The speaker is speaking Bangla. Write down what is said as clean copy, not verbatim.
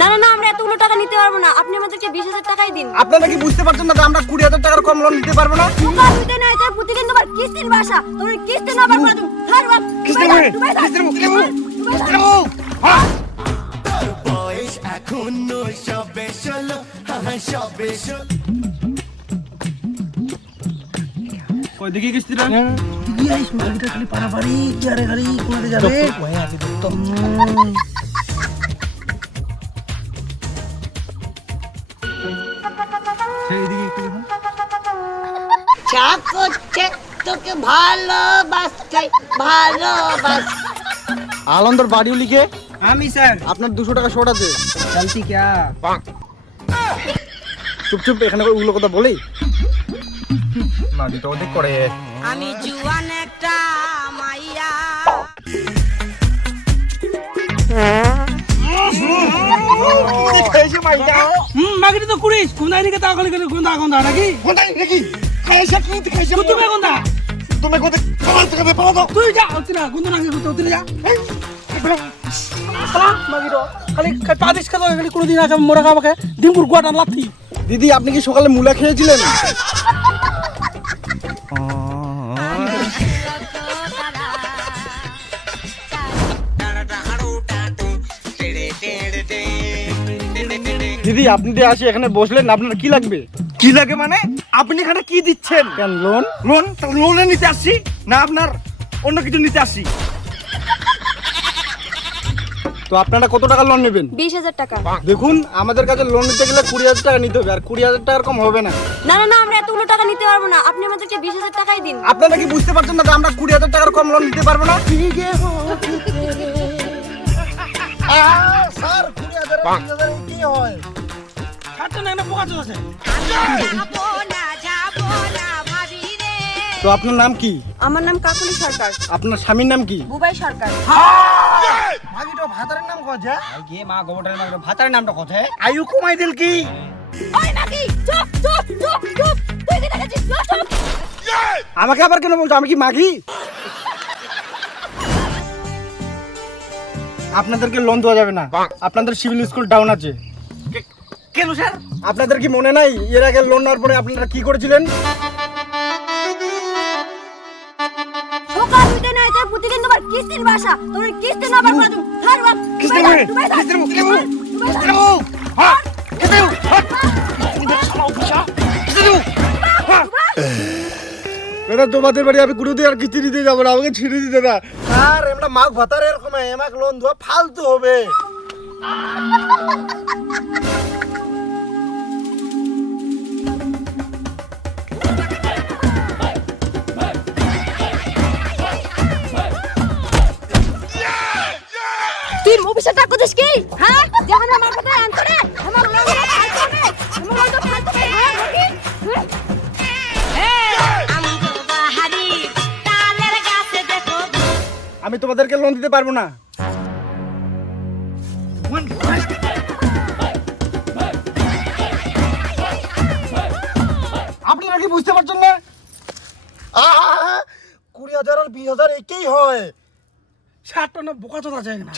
না না না, আমরা এতগুলো টাকা নিতে পারবো না, আপনি আমাদেরকে 20,000 টাকাই দিন। আপনারা কি বুঝতে পারছেন না যে আমরা 20,000 টাকার কম লোন নিতে পারবো না? টাকা দিতে নাই তার প্রতিদিন তোমার কিস্তির বাসা, তোমার কিস্তি না পারবো না তুমি। ধর বাপ, কিস্তি দুবাই নেবে, যা, দুবাই যা, কিস্তি নেবো, দুবাই যা, দুবাই যা। হ্যাঁ বয়স এখনো সবে ষোলো, সবে ষোলো। কই দেখি কিস্তিটা? খালি পারাপারি কি আরে গাড়ি কোনাতে যাবে সেই দিকে একটু দেখুন। চা করছে তোকে ভালোবাসতে ভালোবাস। আলন্দর বাড়িও লিখে আমি স্যার আপনার 200 টাকা শর্ট আছে। চলতি क्या চুপ চুপ, এখানে করে উগুলো কথা বলেই না দিতে ওদিক করে। আমি জুয়ান একটা মাইয়া। মাগিটা তো কুড়িস কোনায় নিকে তাকালি করে গুন্দা গুন্দা নাকি কোনটাই নাকি খাইছে কি খাইছে? তুমি গুন্দা তুমি কোথা আমার থেকে পালা দাও। তুই যা হচ্ছে না গুন্দা নাকি তুই যা সালা মাগিটো খালি পাদিস খালো খালি কোনদিন আছে মোরা খাবাকে ডিমপুর গোয়াটা লাথি দিদি আপনি কি সকালে মুলা খেয়েছিলেন? দিদি আপনি যে আসি এখানে বসলেন, আপনার কি লাগবে? কি লাগে মানে? আপনি এখানে কি দিচ্ছেন? কেন লোন? লোন? লোনে নিতে আসছি না আপনার অন্য কিছু নিতে আসছি? তো আপনারা কত টাকা লোন নেবেন? 20,000 টাকা। দেখুন আমাদের কাছে লোন নিতে গেলে 20,000 টাকা নিতে হবে, আর 20,000 টাকার কম হবে না। না না না, আমরা এতগুলো টাকা নিতে পারবো না, আপনি আমাদেরকে 20,000 টাকাই দিন। আপনারা কি বুঝতে পারছেন না যে আমরা 20,000 টাকার কম লোন নিতে পারবো না? স্যার 20,000 কি হয়? ছাড়তে না না পোকা চলছে যাবো না ভাবি রে। তো আপনার নাম কি? আমার নাম কাকুলি সরকার। আপনার স্বামীর নাম কি? বুবাই সরকার। মাগিটো ভাতারের নাম কছে? কি মা গোবরটার মাগিটো ভাতার নামটা কোথায় আয়ু কমাই দিল কি? ওই নাকি চুপ চুপ চুপ চুপ, তুই কি দেখেছিস? চুপ চুপ। আমাকে আবার কেন বলছো? আমি কি মাগি? আপনাদেরকে লোন দেওয়া যাবে না, আপনাদের সিভিল স্কোর ডাউন আছে। কেন স্যার? আপনাদের কি মনে নাই এর আগে লোন নেওয়ার পরে আপনারা কি করেছিলেন? টাকা দিতে নাই তার প্রতিদিন তোমার কিস্তির বাসা, তোমার কিস্তি না পারবো না তুমি। ধর বাপ, কিস্তি দুবাই যা, নেবে, দুবাই যা, কিস্তি নেবো, দুবাই যা, দুবাই যা। হ্যাঁ কিস্তি নেবো, হ্যাঁ কিস্তি নেবো, হ্যাঁ। দাদা তোমাদের বাড়ি আমি কোনোদিন আর কিস্তি দিতে যাবো না, আমাকে ছেড়ে দিতে না। আর আমরা মাঘ ভাতার এরকম এমাক লোন দেওয়া ফালতু হবে। তুই অফিসে টাকা দিস কি? হ্যাঁ, যেখানে আমার কথা আনতো রে, আমার লোন ফালতু রে, আমার লোন ফালতু রে, হ্যাঁ নাকি? আমি তো বাহারি তালের গাছে দেখো। আমি তোমাদেরকে লোন দিতে পারবো না। আপনারা কি বুঝতে পারছেন না? 20,000 আর 20,000 একই হয়। ছাড়টা না বোকা চোদা যায় না